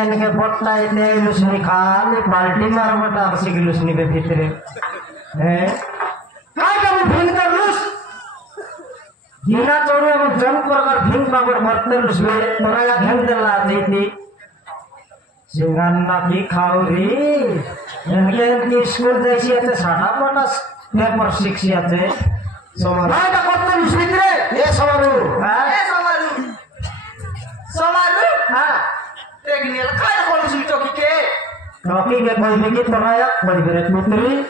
Neke botta ite lusni khali balti mar mata asik lusni be bhitre kai kamu bhin kar lus dina choru em jan prakar bhin pagar marte lusbe tora ya bhin dela deiti singan naki khauri neke ki school jaisi ate sada patas paper 6 ate somaru kai ka kotta lus bhitre somaru somaru ha Tegniel kaya kalau sulit toki ke boy bikin terayak balik berat putri.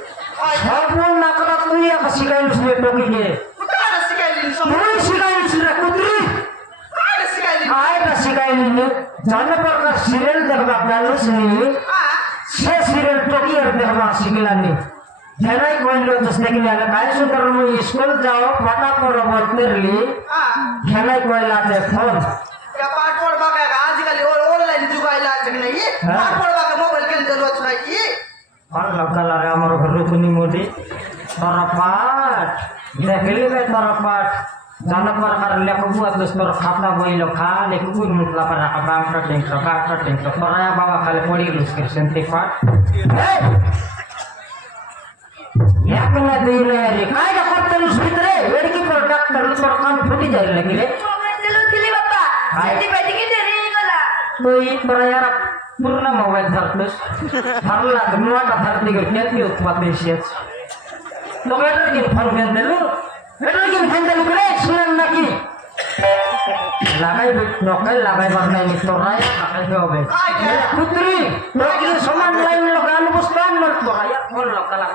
Apun nak kerak dia kasih kain sulit toki ke. Ada si kain ini semua. Si kain sulit putri. Ada si kain ini. Ada si kain ini. Jangan perkara serial terbang lalu sini. Saya serial toki yang terbang sikilan ni. Jangan kau ini terus lagi ni. Kain sudah mau sekolah jauh mata kau buat terli. Jangan kau latih phone. Ya passport bagai आजकल online जुगाड़ इलाज नहीं passport का mobile के जरूरत नहीं और लगा ला रे हमर घर कुनी मोटी तरपाट देखली बे तरपाट जाना पर कर ले को बुआ दस पर खाता बोइलो खा ले कुकुर मुटला पर का बांटा टेंक पराया बाबा खाली पड़ी लुस के सेंती पाट या कला दिले रे काय का करते लुस भीतरे वेडकी प्रोडक्ट पर कान फुटी जाय लगिले चलो दिली बाबा सेंती बैठी के Tuh berayar purna mau wajar terus, harlah semua kata tiganya tiup mati siat. Lo kata lagi handle dulu, kata lagi handle beres senang lagi. Lagai warna ini toraya, lagai jawab. Putri, lo kira saman lain lo kan buskan lo toraya, lo kalah.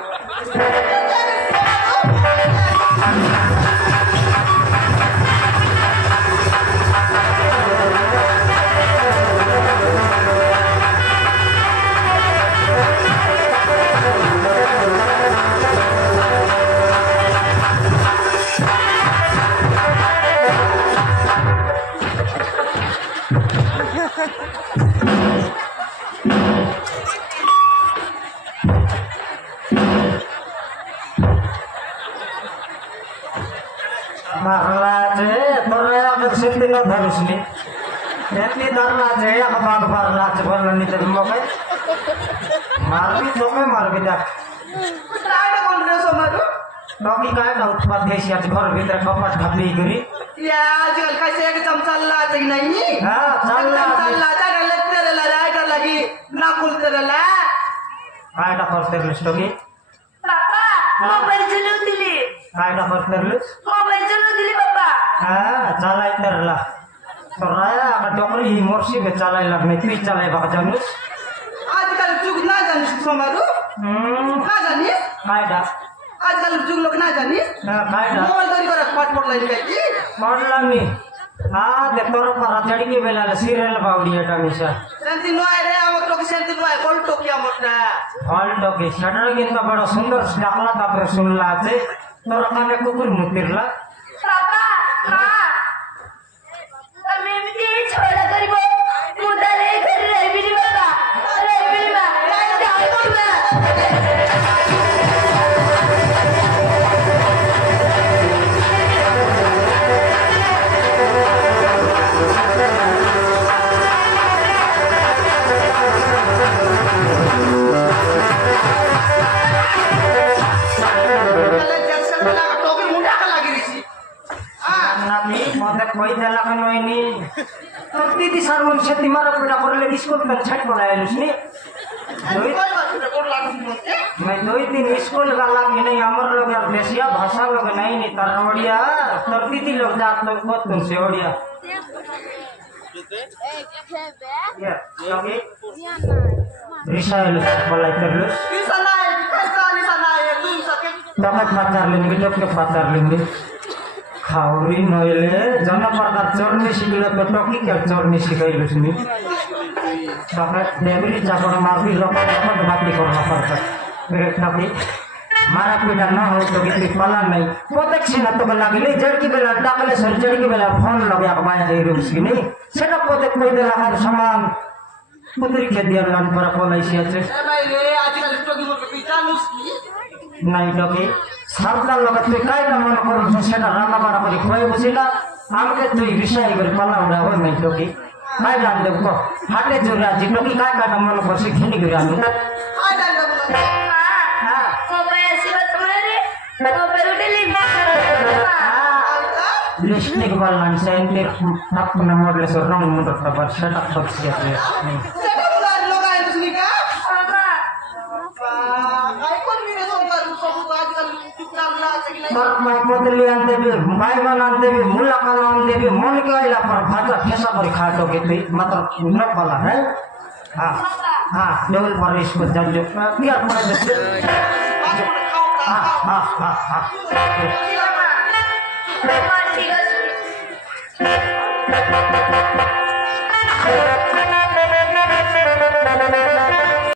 Harus nih, jadi darlah jaya kebar lah coba nih jadi mau kayak, marbi dah. Ada kontrol sama tu? Bagi kaya dah utpat desa coba kita kapas kali gini. Ya, jual kasih kita salah jadi ni. Salah jadi lekter lagi nakul terlah. Ada korter lagi. Papa, mobil jelu dili. Ada korter lagi. Mobil jelu dili papa. Salah terlah. Soraya akan dokter morsi becalai lag negeri calai bak janus. Aajkal jug na janis somaru. Na janis? Kaida. Aajkal jug log na janis? Kaida. Mobile dari barat passport lagi kaji. Modal ni. Dektor para jadi ke bela serial baudi eta misa. Senti noai re amak toki senti noai kol toki amotna. Kol toki. Sadar kita bada sundar sedakla tapre sunla je. Torakane kukur mutirla. Papa, ma. छोड़ा करीबो मुद्दा ले कर रही बिनी बाबा कोई दला कनो ini tapi di sarung seti mara peda korle diskon kan chat बनाया उसने मैं दो दिन स्कूल का लाग नहीं अमर लोग देसिया भाषा लोग नहीं तरवड़िया तरती थी लोग जात लोग बहुत तुमसे ओड़िया या okay Risal mulai terus. Bisa naik, bisa naik, tuh sakit. Dapat pacar lagi, dapat pacar lagi. Khauri noile, jangan pakai corni sikile petoki ke corni sikai lusni. Dapat debri capur mafi lokal dapat di korna pacar. Mereka tapi मारा पीटा न हो तो किसी पाला नहीं protection तो बना के लिए जड़ की बेला डाकले सर्जरी की बेला फोन लगे आकमाया है रूम्स की नहीं सेटअप प्रोटेक्ट कोई दे रहा है सामान पुत्री के दिया लान पर कौन ऐसी है भाई रे आजकल तो की बोल पीटा मुस्की नहीं तो कि सावधान लोग तो काय का मन करो सेटा रामा बारा को खोए बसेला आम के तो विषय कर पाला उड़ा हो नहीं तो कि काय जान दे को हाटे जोरा जितो की काय का मन को सिखनी गिरा नु हाय डाल दे Listrik balan saya ini nak nomor les orang menurut kabar saya tak bersiap ya. Saya bukan lo kayak itu nikah. Ikon ini sobat sobat aja cukup lah segini. Mai potelian devi, mai malan devi, mula kalan devi, monika ila par bhaja phesa kori khato gitu, matlab nak bala hai. Dewal paris ko janjo. Biar pada deh.